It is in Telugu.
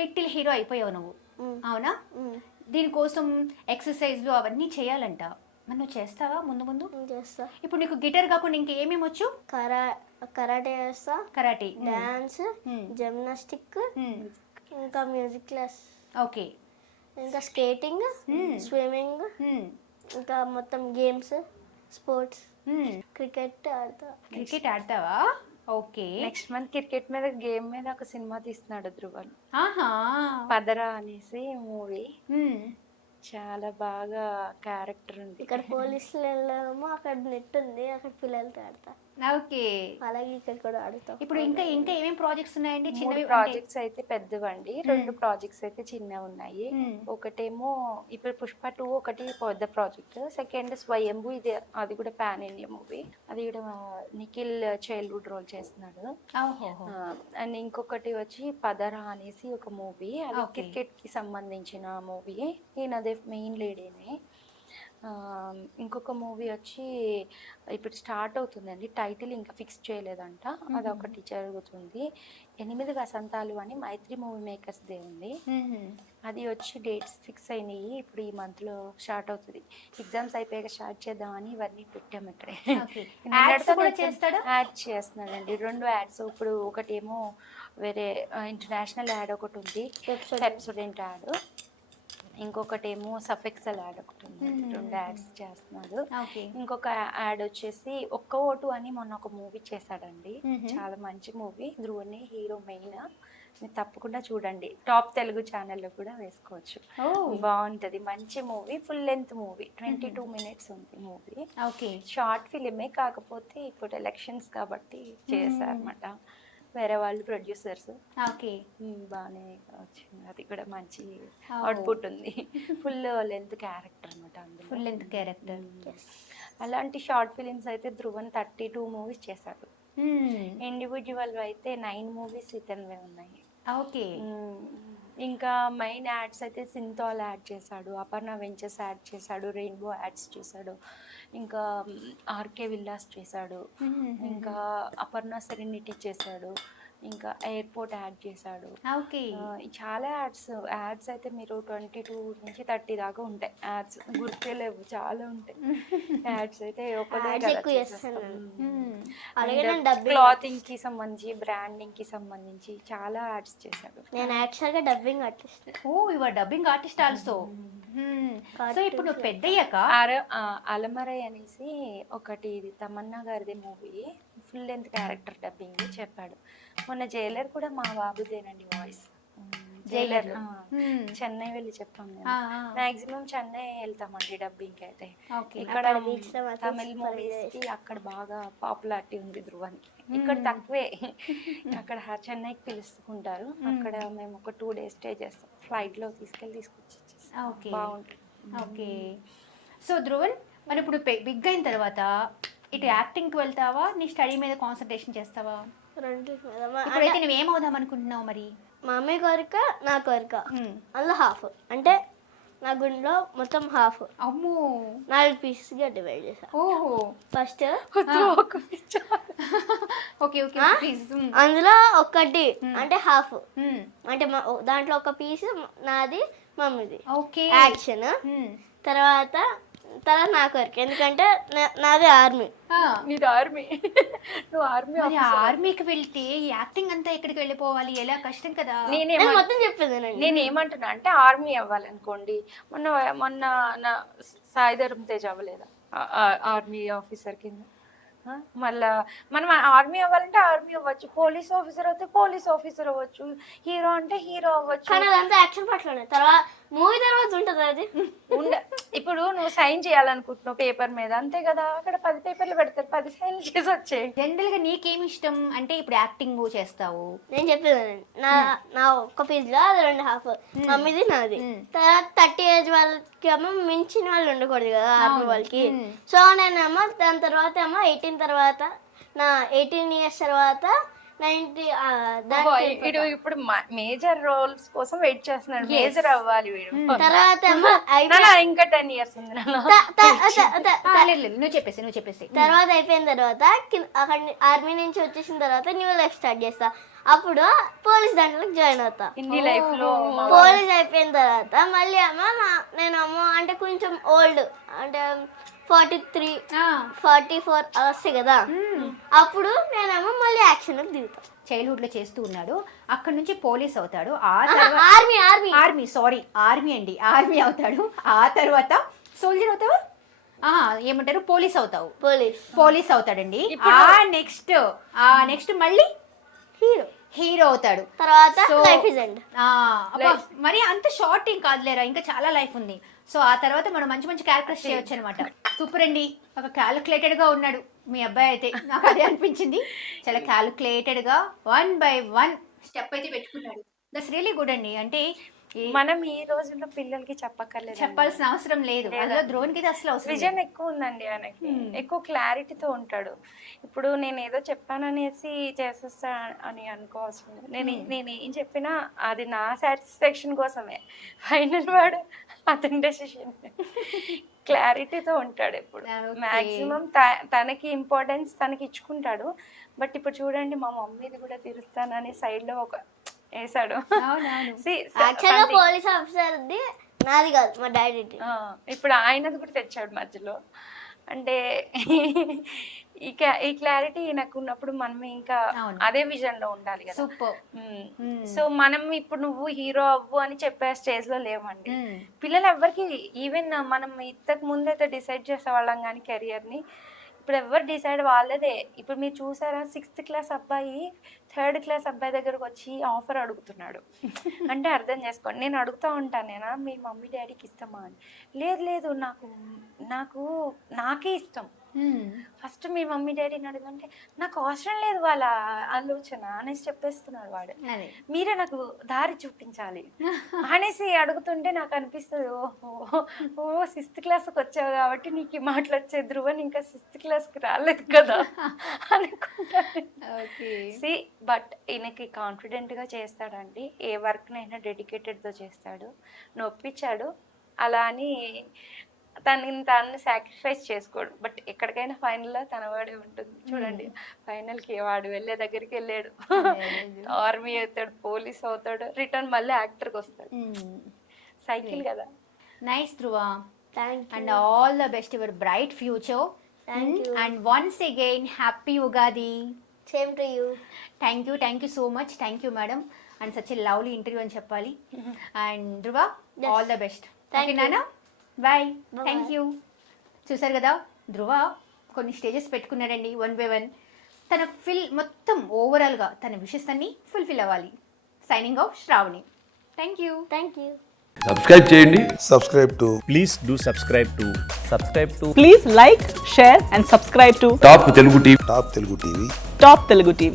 లిటిల్ హీరో అయిపోయావు నువ్వు, అవునా? దీనికోసం ఎక్సర్సైజ్లు అవన్నీ చేయాలంట, మరి నువ్వు చేస్తావా? ముందు ముందు చేస్తా. ఇప్పుడు నీకు గిటార్ కాకుండా ఇంకేమేమి వచ్చు? కరాటే చేస్తా, కరాటే, డాన్స్, జిమ్నాస్టిక్, ఇంకా మ్యూజిక్ క్లాస్, ఓకే, ఇంకా స్కేటింగ్, స్విమ్మింగ్, ఇంకా మొత్తం గేమ్స్, స్పోర్ట్స్, క్రికెట్ ఆడతా. క్రికెట్ ఆడతావా? ఓకే. నెక్స్ట్ మంత్ క్రికెట్ మీద గేమ్ మీద ఒక సినిమా తీస్తున్నాడు ధ్రువన్. ఆహా, పదరా అనేసి మూవీ, చాలా బాగా క్యారెక్టర్ ఉంది. ఇక్కడ పోలీసులు వెళ్ళాము, అక్కడ నెట్ ఉంది, అక్కడ పిల్లలతో ఆడతా. ఓకే, అలాగే ఇక్కడ కూడా ఆడుతాం. ఇప్పుడు ఇంకా ఇంకా ఏమేమి ప్రాజెక్ట్స్ ఉన్నాయండి? చిన్నవి ప్రాజెక్ట్స్ అయితే పెద్దవండి, 2 ప్రాజెక్ట్స్ అయితే చిన్నవి ఉన్నాయి. ఒకటేమో ఇప్పుడు పుష్ప 2 ఒకటి పెద్ద ప్రాజెక్ట్, సెకండ్ స్వయంభూ, ఇది అది కూడా పాన్ ఇండియా మూవీ, అది కూడా నిఖిల్ చైల్డ్హుడ్ రోల్ చేస్తున్నాడు. అండ్ ఇంకొకటి వచ్చి పదరా అనేసి ఒక మూవీ, అది క్రికెట్ కి సంబంధించిన మూవీ, నేను అదే మెయిన్ లీడేనే. ఇంకొక మూవీ వచ్చి ఇప్పుడు స్టార్ట్ అవుతుందండి, టైటిల్ ఇంకా ఫిక్స్ చేయలేదంట, అదొకటి జరుగుతుంది. 8 వసంతాలు అని మైత్రి మూవీ మేకర్స్ దే ఉంది, అది వచ్చి డేట్స్ ఫిక్స్ అయినాయి, ఇప్పుడు ఈ మంత్లో స్టార్ట్ అవుతుంది. ఎగ్జామ్స్ అయిపోయాక స్టార్ట్ చేద్దామని ఇవన్నీ పెట్టాము ఇక్కడే. యాడ్ చేస్తున్నాడండి, 2 యాడ్స్. ఇప్పుడు ఒకటేమో వేరే ఇంటర్నేషనల్ యాడ్ ఒకటి ఉంది, పెప్సోడెంట్ యాడ్, ఇంకొకటేమో సఫెక్సల్ యాడ్ ఒకటి ఉంది, 2 యాడ్స్ చేస్తున్నాడు. ఇంకొక యాడ్ వచ్చేసి ఒక్క ఓటు అని మొన్న ఒక మూవీ చేశాడండి, చాలా మంచి మూవీ, ధ్రువనే హీరో మెయిన్, మీరు తప్పకుండా చూడండి, టాప్ తెలుగు ఛానల్లో కూడా వేసుకోవచ్చు, బాగుంటది, మంచి movie, full length movie, 22 minutes ఉంది మూవీ. ఓకే, షార్ట్ ఫిలిమే, కాకపోతే ఇప్పుడు ఎలక్షన్స్ కాబట్టి చేశారన్నమాట, వేరే వాళ్ళు ప్రొడ్యూసర్స్. ఓకే, బాగానే వచ్చింది, అది కూడా మంచి అవుట్పుట్ ఉంది, ఫుల్ లెంత్ క్యారెక్టర్ అనమాట, అందులో ఫుల్ లెంత్ క్యారెక్టర్. అలాంటి షార్ట్ ఫిలిమ్స్ అయితే ధ్రువన్ 32 మూవీస్ చేశాడు, ఇండివిజువల్ అయితే 9 మూవీస్ ఇతనివే ఉన్నాయి. ఓకే, ఇంకా మెయిన్ యాడ్స్ అయితే సింథాల్ యాడ్ చేశాడు, అపర్ణ వెంచర్స్ యాడ్ చేశాడు, రెయిన్బో యాడ్స్ చేశాడు, ఇంకా ఆర్కే విల్లాస్ చేశాడు, ఇంకా అపర్ణ సెరెనిటీ చేశాడు, ఇంకా ఎయిర్పోర్ట్ యాడ్ చేశాడు. ఓకే, చాలా యాడ్స్ అయితే మీరు 22 నుంచి 30 దాకా ఉంటాయి యాడ్స్, గుర్తే లేవు, చాలా ఉంటాయి యాడ్స్ అయితే. క్లాతింగ్ కి సంబంధించి, బ్రాండింగ్ కి సంబంధించి చాలా యాడ్స్ చేశాడు. నేను యాక్చువల్గా dubbing artist. Oh, you are dubbing artist also. So ఇప్పుడు నువ్వు పెద్దయ్యాక అలమరై అనేసి ఒకటి, ఇది తమన్నా గారిది movie, full length character dubbing చెప్పాడు. మొన్న జైలర్ కూడా మా బాబుదేనండి వాయిస్, జైలర్ చెన్నై వెళ్ళి చెప్పాం, మాక్సిమం చెన్నై వెళ్తామండి డబ్బింగ్ అయితే. ఇక్కడ తమిళ్ మూవీస్ కి అక్కడ బాగా పాపులారిటీ ఉంది ధ్రువానికి, ఇక్కడ తక్కువే, అక్కడ చెన్నైకి పిలుచుకుంటారు, అక్కడ మేము ఒక 2 days స్టే చేస్తాం, ఫ్లైట్ లో తీసుకొచ్చి బాగుంటుంది. ఓకే, సో ధ్రువన్, మరి ఇప్పుడు బిగ్ అయిన తర్వాత ఇటు యాక్టింగ్కి వెళ్తావా, నీ స్టడీ మీద కాన్సన్ట్రేషన్ చేస్తావా? ఇప్పుడైతే నువ్వు ఏమవుదాం అనుకుంటున్నావు మరి? మా అమ్మాయి కోరిక, నా కోరిక, అందులో హాఫ్, అంటే నా గుండెలో మొత్తం హాఫ్, అమ్మో, 4 పీసెస్గా డివైడ్ చేసా. ఓహో, ఫస్ట్ ఓకే ఓకే, అందులో ఒకటి అంటే హాఫ్, అంటే దాంట్లో ఒక పీస్ నాది, మమ్మీది, యాక్షన్. తర్వాత నా కోరిక, ఎందుకంటే నాది ఆర్మీ. నువ్వు ఆర్మీకి వెళ్తే యాక్టింగ్ అంతా ఎక్కడికి వెళ్ళిపోవాలి, ఎలా కష్టం కదా. మొత్తం చెప్పింది. నేను ఏమంటున్నా అంటే ఆర్మీ అవ్వాలనుకోండి, మొన్న నా సాయి ధరమ్ తేజ్ అవ్వలేదా ఆర్మీ ఆఫీసర్ కింద, మళ్ళా మనం ఆర్మీ అవ్వాలంటే ఆర్మీ అవ్వచ్చు, పోలీస్ ఆఫీసర్ అయితే పోలీస్ ఆఫీసర్ అవ్వచ్చు, హీరో అంటే హీరో అవ్వచ్చు. కానీ అదంతా యాక్షన్ పట్ల తర్వాత మూవీ తర్వాత ఉంటుంది అది. ఇప్పుడు నువ్వు సైన్ చేయాలనుకుంటున్నావు పేపర్ మీద, అంతే కదా, అక్కడ 10 పేపర్లు పెడతారు, 10 సైన్లు చేసి వచ్చాయి. జనరల్ గా నీకేమి ఇష్టం అంటే, ఇప్పుడు యాక్టింగ్ చేస్తావు, నేను చెప్పేది నా ఒక్క పీస్ లో అది 2.5, మమ్మీది నాది. తర్వాత 30 ఏజ్ వాళ్ళకి ఏమో మించిన వాళ్ళు ఉండకూడదు కదా ఆర్మీ వాళ్ళకి, సో నేనేమో దాని తర్వాత ఏమో 18 తర్వాత, నా 18 years తర్వాత 90 ఇప్పుడు మేజర్ రోల్స్ కోసం వెయిట్ చేస్తున్నాడు, మేజర్ అవ్వాలి వీడు. తర్వాత ఇంకా 10 years ఉంది. నువ్వు చెప్పేసి తర్వాత అయిపోయిన తర్వాత అక్కడ ఆర్మీ నుంచి వచ్చేసిన తర్వాత న్యూ లైఫ్ స్టార్ట్ చేస్తా. అప్పుడు పోలీస్ దాంట్లోకి జాయిన్ అవుతా. ఇన్ని లైఫ్ లో పోలీస్ అయిపోయిన తర్వాత మళ్ళీ నేను అంటే కొంచెం ఓల్డ్ అంటే 43 44 అలా వస్తాయి కదా, అప్పుడు నేనేమో మళ్ళీ యాక్షన్ దిగుతా. చైల్డ్హుడ్ లో చేస్తూ ఉన్నాడు, అక్కడ నుంచి పోలీస్ అవుతాడు, ఆ తర్వాత ఆర్మీ అవుతాడు, ఆ తర్వాత సోల్జర్ అవుతావా, ఏమంటారు పోలీస్ అవుతావు, పోలీస్ అవుతాడండి. నెక్స్ట్ మళ్ళీ హీరో అవుతాడు, తర్వాత లైఫ్ ఇస్ ఎండ్. మరి అంత షార్ట్ ఏం కాదులేరా, ఇంకా చాలా లైఫ్ ఉంది. సో ఆ తర్వాత మనం మంచి మంచి క్యారెక్టర్స్ చేయొచ్చు అనమాట. సూపర్ అండి, ఒక క్యాలిక్యులేటెడ్ గా ఉన్నాడు మీ అబ్బాయి అయితే, నాకు అదే అనిపించింది. చాలా క్యాలిక్యులేటెడ్ గా 1 by 1 స్టెప్ అయితే పెట్టుకున్నాడు. దట్స్ రియలీ గుడ్ అండి. అంటే మనం ఈ రోజుల్లో పిల్లలకి చెప్పాల్సిన అవసరం లేదు, అందులో ధ్రువన్కి అసలు అవసరం విజన్ ఎక్కువ ఉందండి ఆయనకి, ఎక్కువ క్లారిటీతో ఉంటాడు. ఇప్పుడు నేను ఏదో చెప్పాననేసి చేసేస్తా అని అనుకోవాల్సింది, నేను ఏం చెప్పినా అది నా సాటిస్ఫాక్షన్ కోసమే, ఫైనల్ వాడు అతని డెసిషన్. క్లారిటీతో ఉంటాడు ఎప్పుడు, మాక్సిమం తనకి ఇంపార్టెన్స్ తనకి ఇచ్చుకుంటాడు. బట్ ఇప్పుడు చూడండి మా మమ్మీది కూడా తీరుస్తానని సైడ్ లో ఒక వేసాడు. పోలీస్ ఆఫీసర్ నాది కాదు, మా డాడీ. ఇప్పుడు ఆయనది కూడా తెచ్చాడు మధ్యలో. అంటే ఈ క్లారిటీ నాకు ఉన్నప్పుడు మనం ఇంకా అదే విజన్ లో ఉండాలి కదా. సో మనం ఇప్పుడు నువ్వు హీరో అవ్వు అని చెప్పే స్టేజ్ లో లేవండి. పిల్లలు ఎవరికి, ఈవెన్ మనం ఇంతకు ముందు అయితే డిసైడ్ చేసేవాళ్ళం కానీ కెరియర్ ని, ఇప్పుడు ఎవరు డిసైడ్ వాళ్ళదే. ఇప్పుడు మీరు చూసారా 6th క్లాస్ అబ్బాయి 3rd క్లాస్ అబ్బాయి దగ్గరకు వచ్చి ఆఫర్ అడుగుతున్నాడు అంటే అర్థం చేసుకోండి. నేను అడుగుతూ ఉంటాను, నేనా మీ మమ్మీ డాడీకి ఇష్టమా అని, లేదు నాకే ఇష్టం. ఫస్ట్ మీ మమ్మీ డాడీని అడుగుంటే నాకు అవసరం లేదు వాళ్ళ ఆలోచన అనేసి చెప్పేస్తున్నాడు వాడు. మీరే నాకు దారి చూపించాలి అనేసి అడుగుతుంటే నాకు అనిపిస్తుంది, ఓ 6th క్లాస్కి వచ్చావు కాబట్టి నీకు ఈ మాటలు వచ్చే, ధ్రువన్ ఇంకా 6th క్లాస్కి రాలేదు కదా అనుకుంటాను. బట్ ఈయనకి కాన్ఫిడెంట్గా చేస్తాడండి, ఏ వర్క్నైనా డెడికేటెడ్తో చేస్తాడు, నొప్పించాడు అలా అని తను సాక్రిఫైస్ చేసుకోడు. బట్ ఎక్కడికైనా ఫైనల్లో తన వాడే ఉంటుంది. చూడండి ఫైనల్కి వాడు వెళ్ళే దగ్గరికి వెళ్ళాడు, ఆర్మీ అవుతాడు, పోలీస్ అవుతాడు, రిటర్న్ మళ్ళీ యాక్టర్కి వస్తాడు. సైకిల్ కదా. Nice Dhruva, and all the best your bright future. And once again happy Ugadi. Same to you. Thank you so much. Thank you madam, and such a lovely interview అని చెప్పాలి. And Dhruva all the best. Okay నాన్న, బాయ్. Thank you. చూసారు కదా, ధ్రువ కొన్ని స్టేజెస్ పెట్టుకున్నాడండి 1 by 1. తన మొత్తం ఓవరాల్గా తన విషెస్ అన్ని ఫుల్ఫిల్ అవ్వాలి. Signing off Shravani. Thank you. Subscribe చేయండి. Please do subscribe to. Please like, share and subscribe to top Telugu TV. Top Telugu TV.